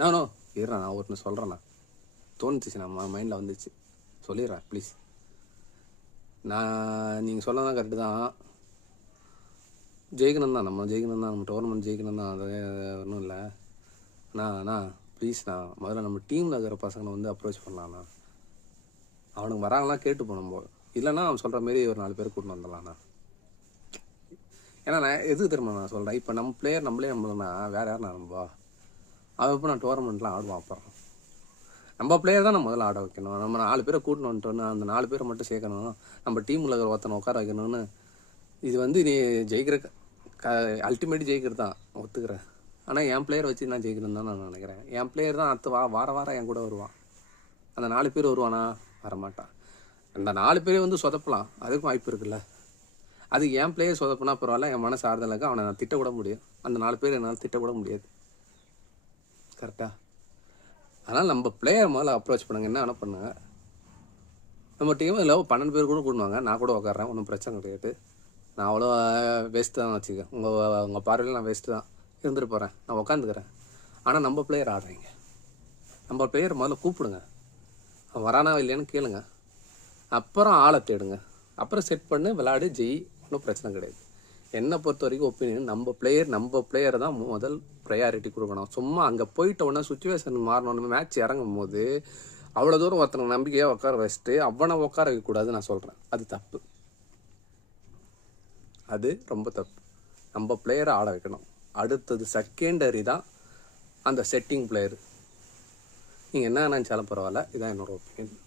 நானோ இருறேன், நான் ஒன்று சொல்கிறேண்ணா. தோணுச்சு, நம்ம மைண்டில் வந்துச்சு, சொல்லிடுறேன் ப்ளீஸ். நீங்கள் சொல்லதான் கரெக்டு தான். ஜெயிக்கணும் தான், நம்ம ஜெயிக்கணும் தான், நம்ம டோர்னமெண்ட் ஜெயிக்கணும் தான், அது ஒன்றும் இல்லை. அண்ணா ப்ளீஸ்ண்ணா, முதல்ல நம்ம டீமில் இருக்கிற பசங்களை வந்து அப்ரோச் பண்ணலாண்ணா. அவனுக்கு வராங்களாம் கேட்டு போகணும் போல், இல்லைன்னா அவன் சொல்கிற மாரி ஒரு 4 பேர் கூட்டின்னு வந்துடலாண்ணா. ஏன்னா நான் எதுக்கு தெரியுமா நான் சொல்கிறேன், இப்போ நம்ம பிளேயர் நம்மளே நம்மளா வேறு யாருண்ணா நம்பா. அவன் இப்போ நான் டோர்னமெண்ட்லாம் ஆடுவான். அப்புறம் நம்ம பிளேயர் தான் நம்ம முதல்ல ஆட வைக்கணும். நம்ம 4 பேரை கூட்டின்னு வந்துட்டோன்னு அந்த 4 பேரை மட்டும் சேர்க்கணும், நம்ம டீமில் இருக்கிற ஒருத்தனை உட்கார வைக்கணும்னு. இது வந்து நீ ஜெயிக்கிற அல்டிமேட் ஜெயிக்கிறது தான் ஒத்துக்கிறேன். ஆனால் என் பிளேயர் வச்சு நான் ஜெயிக்கணும்னு தான் நான் நினைக்கிறேன். என் பிளேயர் தான் அடுத்த வாரம் என் கூட வருவான். அந்த 4 பேர் வருவானா? வரமாட்டான். அந்த 4 பேரே வந்து சொதப்பலாம், அதுக்கும் வாய்ப்பு இருக்குல்ல. அது என் பிளேயர் சொதப்புனா பரவாயில்ல, என் மனசு ஆறுதலுக்கு அவனை நான் திட்டக்கூட முடியும். அந்த 4 பேர் என்னால் திட்டக்கூட முடியாது. கரெக்டாக? அதனால் நம்ம பிளேயர் முதல்ல அப்ரோச் பண்ணுங்க. என்ன பண்ணுங்க, நம்ம டீம் இல்லை 12 பேர் கூட கூடுவாங்க, நான் கூட உட்காறேன், ஒன்றும் பிரச்சனை கிடையாது. நான் அவ்வளோ வேஸ்ட்டு தான் வச்சுக்க, உங்கள் பார்வையில் நான் வேஸ்ட்டு தான் இருந்துட்டு போகிறேன், நான் உட்காந்துக்கிறேன். ஆனால் நம்ம பிளேயர் ஆடுறீங்க, நம்ம பிளேயர் முதல்ல கூப்பிடுங்க, அவன் வரானா இல்லையான்னு கேளுங்க, அப்புறம் ஆளை தேடுங்க, அப்புறம் செட் பண்ணு விளையாடு ஜெய், ஒன்றும் பிரச்சனை கிடையாது. என்னை பொறுத்த வரைக்கும் ஒப்பீனியன், நம்ம பிளேயர் தான் முதல் ப்ரையாரிட்டி கொடுக்கணும். சும்மா அங்கே போயிட்ட உடனே சுச்சுவேஷன் மாறணும், மேட்ச் இறங்கும் போது அவ்வளோ தூரம் ஒருத்தனை நம்பிக்கையாக உட்கார வச்சுட்டு அவனை உட்கார வைக்கக்கூடாது நான் சொல்கிறேன். அது தப்பு, அது ரொம்ப தப்பு. நம்ம பிளேயரை ஆட வைக்கணும். அடுத்தது செகண்டரி தான் அந்த செட்டிங் பிளேயர். நீங்கள் என்ன நினச்சாலும் பரவாயில்ல, இதுதான் என்னோட ஒப்பீனியன்.